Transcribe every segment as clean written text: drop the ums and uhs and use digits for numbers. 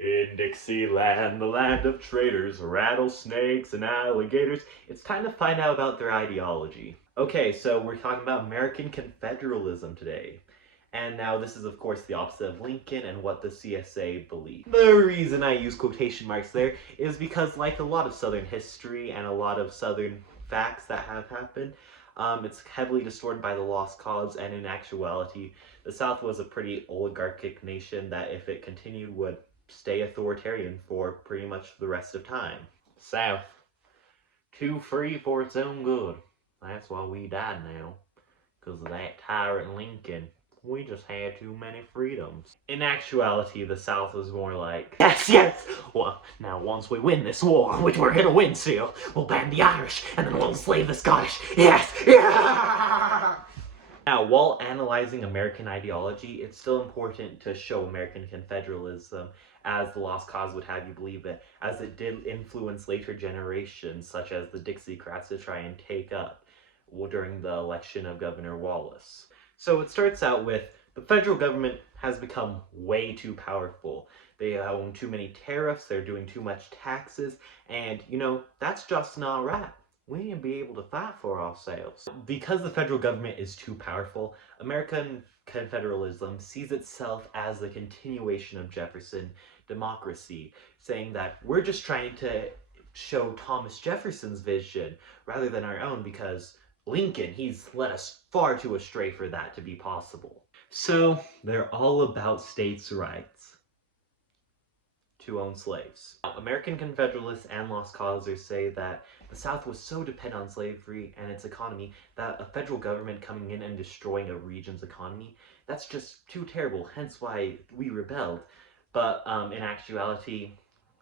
In Dixieland, the land of traitors, rattlesnakes and alligators, it's time to find out about their ideology. Okay, so we're talking about American Confederalism today. And now this is of course the opposite of Lincoln and what the CSA believe. The reason I use quotation marks there is because like a lot of Southern history and a lot of Southern facts that have happened, it's heavily distorted by the lost cause, and in actuality, the South was a pretty oligarchic nation that if it continued would stay authoritarian for pretty much the rest of time. South, too free for its own good. That's why we died now. Because of that tyrant Lincoln. We just had too many freedoms. In actuality, the South was more like, yes, yes! Well, now once we win this war, which we're gonna win still, we'll ban the Irish, and then we'll enslave the Scottish. Yes! Yeah! Now, while analyzing American ideology, it's still important to show American Confederalism as the lost cause would have you believe it, as it did influence later generations, such as the Dixiecrats, to try and take up during the election of Governor Wallace. So it starts out with the federal government has become way too powerful. They own too many tariffs, they're doing too much taxes, and that's just not right. We need to be able to fight for ourselves. Because the federal government is too powerful, American Confederalism sees itself as the continuation of Jefferson democracy, saying that we're just trying to show Thomas Jefferson's vision rather than our own, because Lincoln, he's led us far too astray for that to be possible. So they're all about states' rights to own slaves. American Confederalists and Lost Causers say that the South was so dependent on slavery and its economy that a federal government coming in and destroying a region's economy, that's just too terrible, hence why we rebelled. But in actuality,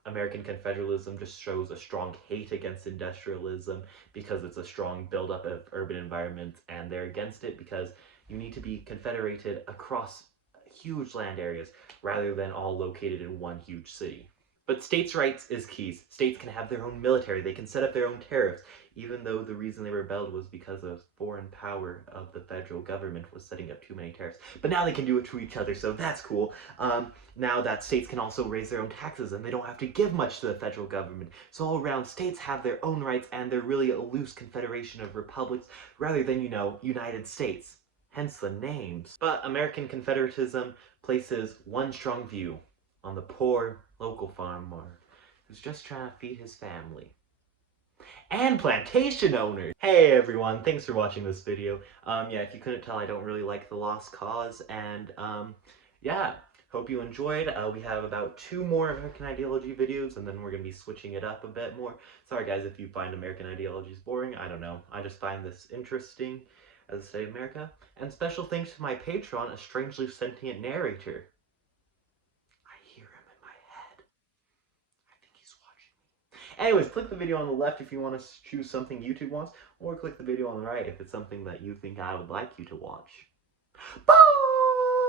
American Confederalism just shows a strong hate against industrialism because it's a strong buildup of urban environments, and they're against it because you need to be confederated across huge land areas rather than all located in one huge city. But states' rights is key. States can have their own military, they can set up their own tariffs, even though the reason they rebelled was because of foreign power of the federal government was setting up too many tariffs. But now they can do it to each other, so that's cool. Now that states can also raise their own taxes and they don't have to give much to the federal government. So all around, states have their own rights and they're really a loose confederation of republics rather than, United States. Hence the names. But American Confederatism places one strong view on the poor local farmer who's just trying to feed his family. And plantation owners! Hey everyone, thanks for watching this video. Yeah, if you couldn't tell, I don't really like the Lost Cause, and yeah, hope you enjoyed. We have about 2 more American Ideology videos, and then we're going to be switching it up a bit more. Sorry guys if you find American Ideologies boring, I don't know. I just find this interesting as a state of America. And special thanks to my patron, a strangely sentient narrator. I hear him in my head. I think he's watching me. Anyways, click the video on the left if you want to choose something YouTube wants, or click the video on the right if it's something that you think I would like you to watch. Bye!